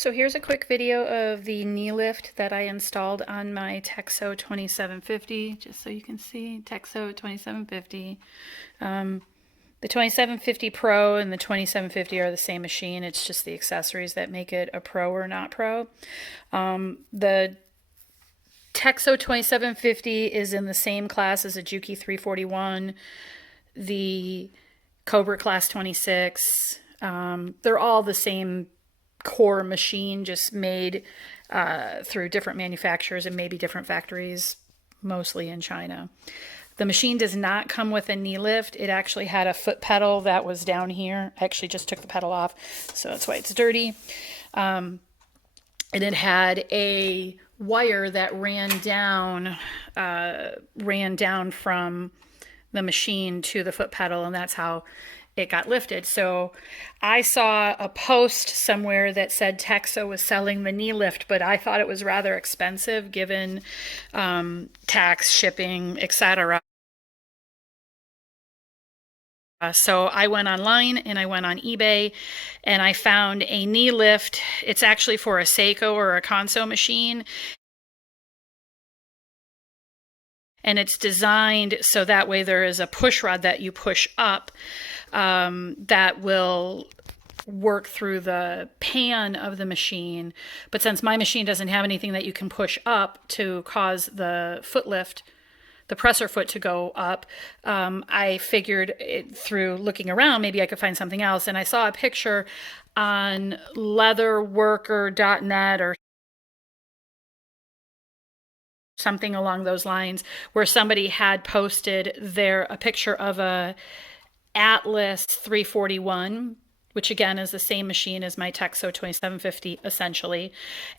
So here's a quick video of the knee lift that I installed on my TechSew 2750, just so you can see. TechSew 2750. The 2750 Pro and the 2750 are the same machine. It's just the accessories that make it a Pro or not Pro. The TechSew 2750 is in the same class as a Juki 341, the Cobra Class 26. They're all the same core machine, just made through different manufacturers and maybe different factories, mostly in China. The machine does not come with a knee lift. It actually had a foot pedal that was down here. I actually just took the pedal off, so that's why it's dirty. And it had a wire that ran down from the machine to the foot pedal, and that's how it got lifted. So I saw a post somewhere that said TechSew was selling the knee lift, but I thought it was rather expensive given tax, shipping, etc. So I went online and I went on eBay and I found a knee lift. It's actually for a Seiko or a Kanso machine. And it's designed so that way there is a push rod that you push up that will work through the pan of the machine. But since my machine doesn't have anything that you can push up to cause the foot lift, the presser foot to go up, I figured through looking around, maybe I could find something else. And I saw a picture on leatherworker.net or something along those lines, where somebody had posted a picture of a Atlas 341, which again is the same machine as my TechSew 2750 essentially,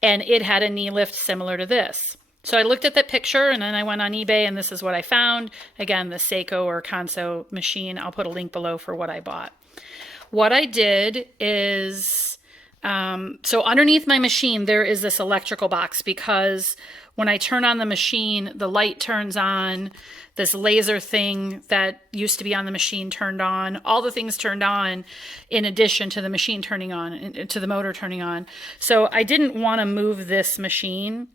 and it had a knee lift similar to this. So I looked at that picture and then I went on eBay and this is what I found. Again, the Seiko or Kanso machine. I'll put a link below for what I bought. What I did is, so underneath my machine there is this electrical box, because when I turn on the machine, the light turns on, this laser thing that used to be on the machine turned on, all the things turned on in addition to the machine turning on, to the motor turning on. So I didn't want to move this machine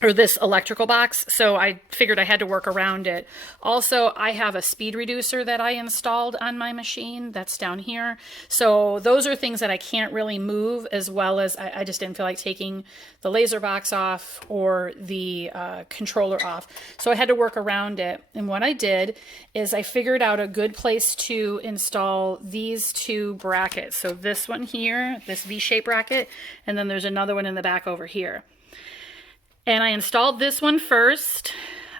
or this electrical box, so I figured I had to work around it. Also, I have a speed reducer that I installed on my machine that's down here. So those are things that I can't really move, as well as I just didn't feel like taking the laser box off or the controller off. So I had to work around it. And what I did is I figured out a good place to install these two brackets. So this one here, this V-shaped bracket, and then there's another one in the back over here. And I installed this one first.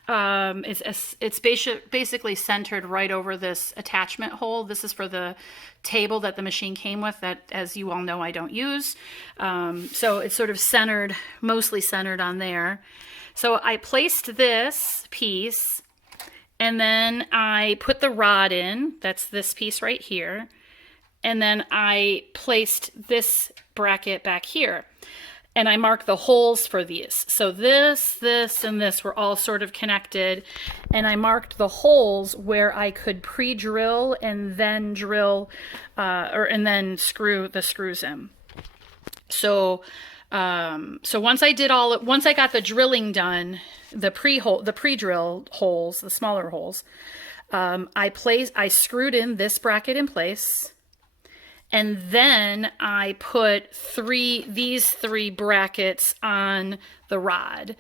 It's basically centered right over this attachment hole. This is for the table that the machine came with that, as you all know, I don't use. So it's sort of centered, mostly centered on there. So I placed this piece and then I put the rod in. That's this piece right here. And then I placed this bracket back here. And I marked the holes for these. So this, and this were all sort of connected. And I marked the holes where I could pre-drill and then drill, and then screw the screws in. So, once I got the drilling done, the pre-drill holes, the smaller holes, I screwed in this bracket in place. And then I put these three brackets on the rod.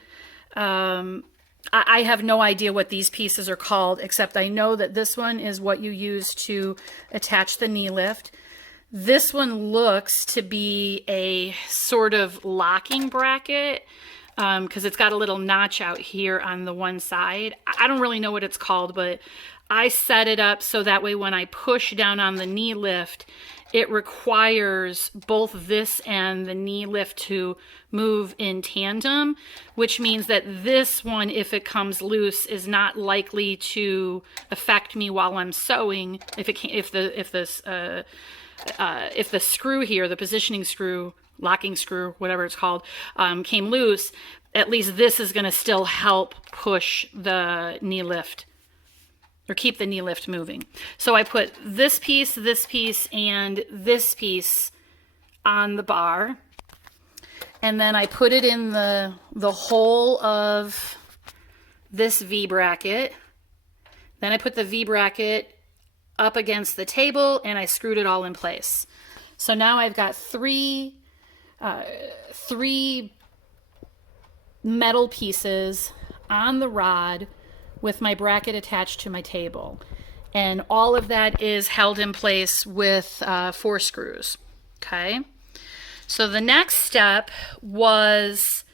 I have no idea what these pieces are called, except I know that this one is what you use to attach the knee lift. This one looks to be a sort of locking bracket, because it's got a little notch out here on the one side. I don't really know what it's called, but I set it up so that way when I push down on the knee lift, it requires both this and the knee lift to move in tandem, which means that this one, if it comes loose, is not likely to affect me while I'm sewing. If the screw here, the positioning screw, locking screw, whatever it's called, came loose, at least this is going to still help push the knee lift, or keep the knee lift moving. So I put this piece, and this piece on the bar. and then I put it in the hole of this V-bracket. Then I put the V-bracket up against the table and I screwed it all in place. So now I've got three metal pieces on the rod with my bracket attached to my table. And all of that is held in place with 4 screws. Okay. So the next step was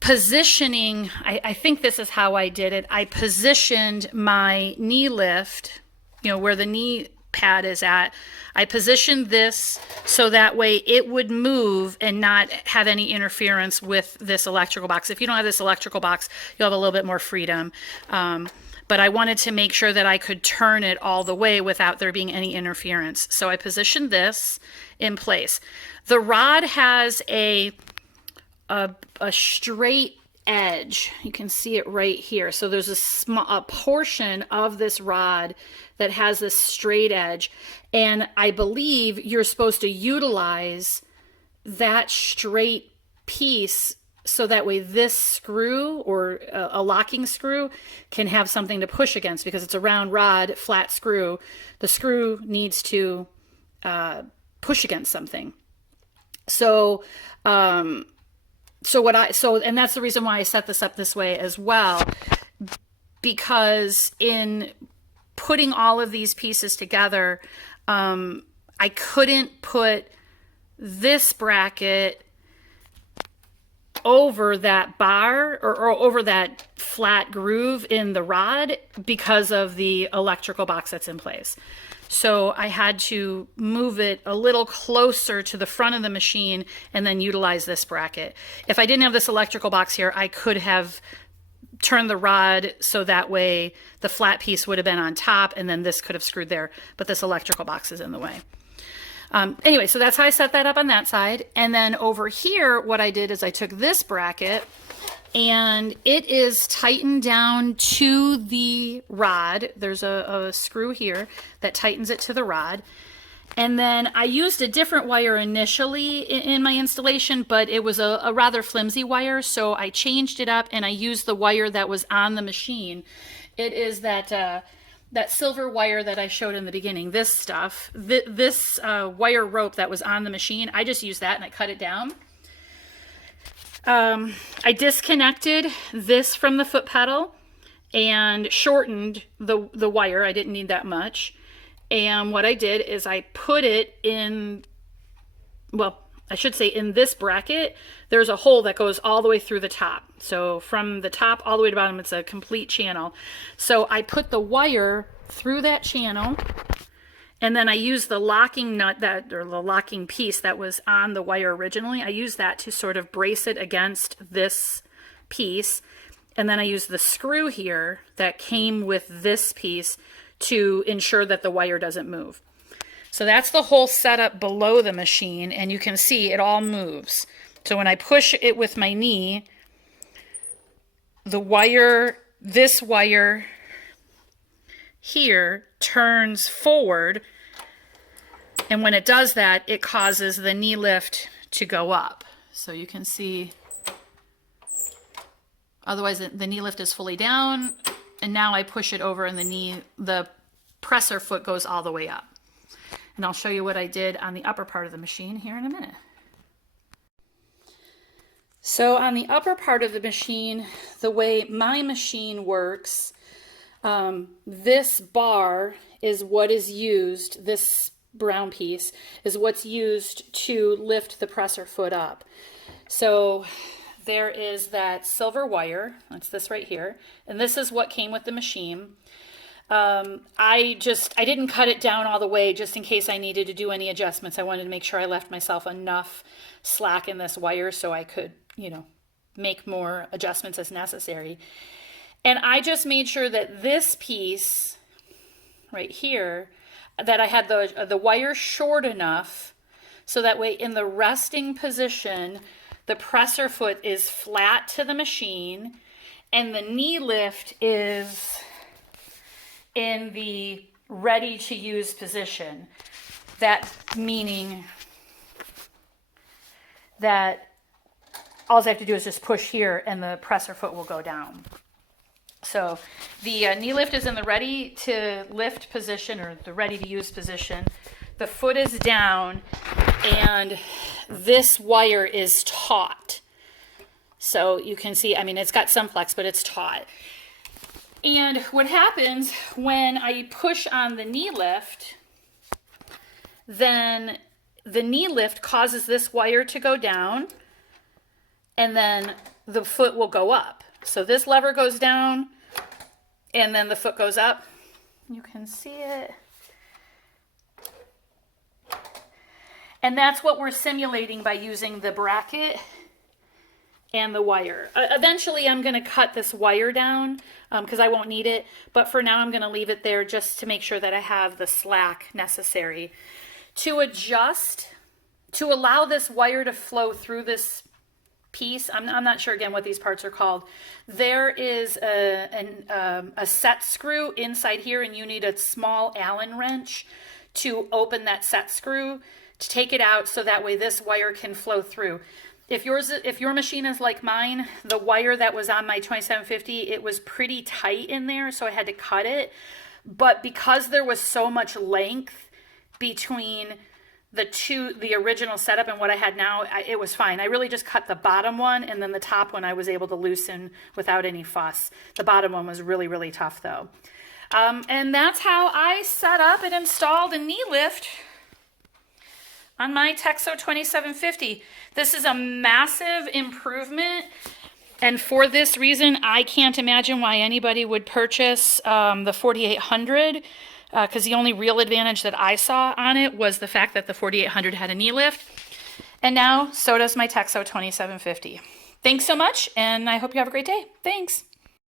positioning. I think this is how I did it. I positioned my knee lift, where the knee pad is at. I positioned this so that way it would move and not have any interference with this electrical box. If you don't have this electrical box, you'll have a little bit more freedom. But I wanted to make sure that I could turn it all the way without there being any interference. So I positioned this in place. The rod has a straight edge. You can see it right here. So there's a portion of this rod that has this straight edge. And I believe you're supposed to utilize that straight piece so that way this screw or a locking screw can have something to push against, because it's a round rod, flat screw. The screw needs to push against something. So, and that's the reason why I set this up this way as well, because in putting all of these pieces together, I couldn't put this bracket over that bar or over that flat groove in the rod because of the electrical box that's in place. So I had to move it a little closer to the front of the machine and then utilize this bracket. If I didn't have this electrical box here, I could have turned the rod so that way the flat piece would have been on top and then this could have screwed there, but this electrical box is in the way. Anyway, so that's how I set that up on that side. And then over here, what I did is I took this bracket and it is tightened down to the rod. There's a screw here that tightens it to the rod. And then I used a different wire initially in my installation, but it was a rather flimsy wire. So I changed it up and I used the wire that was on the machine. It is that silver wire that I showed in the beginning, this stuff, this wire rope that was on the machine. I just used that and I cut it down. I disconnected this from the foot pedal and shortened the wire. I didn't need that much. And what I did is I put it in, well, I should say in this bracket, there's a hole that goes all the way through the top. So from the top all the way to the bottom, it's a complete channel. So I put the wire through that channel, and then I used the locking nut or the locking piece that was on the wire originally. I used that to sort of brace it against this piece. And then I used the screw here that came with this piece to ensure that the wire doesn't move. So that's the whole setup below the machine, and you can see it all moves. So when I push it with my knee, the wire, this wire here turns forward, and when it does that, it causes the knee lift to go up. So you can see, otherwise the knee lift is fully down, and now I push it over and the presser foot goes all the way up. And I'll show you what I did on the upper part of the machine here in a minute. So on the upper part of the machine, the way my machine works, this bar is what is used, this brown piece is what's used to lift the presser foot up. So there is that silver wire, that's this right here, and this is what came with the machine. I didn't cut it down all the way just in case I needed to do any adjustments. I wanted to make sure I left myself enough slack in this wire so I could, make more adjustments as necessary. And I just made sure that this piece right here, that I had the wire short enough so that way in the resting position, the presser foot is flat to the machine and the knee lift is in the ready to use position. That meaning that all I have to do is just push here and the presser foot will go down. So the knee lift is in the ready to lift position, or the ready to use position. The foot is down and this wire is taut. So you can see, I mean, it's got some flex, but it's taut. And what happens when I push on the knee lift, then the knee lift causes this wire to go down and then the foot will go up. So this lever goes down and then the foot goes up. You can see it. And that's what we're simulating by using the bracket and the wire. Eventually I'm going to cut this wire down because I won't need it. But for now I'm going to leave it there just to make sure that I have the slack necessary. To adjust, to allow this wire to flow through this piece, I'm not sure again what these parts are called. There is a set screw inside here, and you need a small Allen wrench to open that set screw to take it out so that way this wire can flow through. If your machine is like mine, the wire that was on my 2750, it was pretty tight in there, so I had to cut it. But because there was so much length between the original setup and what I had now, it was fine. I really just cut the bottom one, and then the top one I was able to loosen without any fuss. The bottom one was really, really tough though. And that's how I set up and installed a knee lift on my TechSew 2750. This is a massive improvement, and for this reason, I can't imagine why anybody would purchase the 4800, because the only real advantage that I saw on it was the fact that the 4800 had a knee lift, and now so does my TechSew 2750. Thanks so much, and I hope you have a great day. Thanks.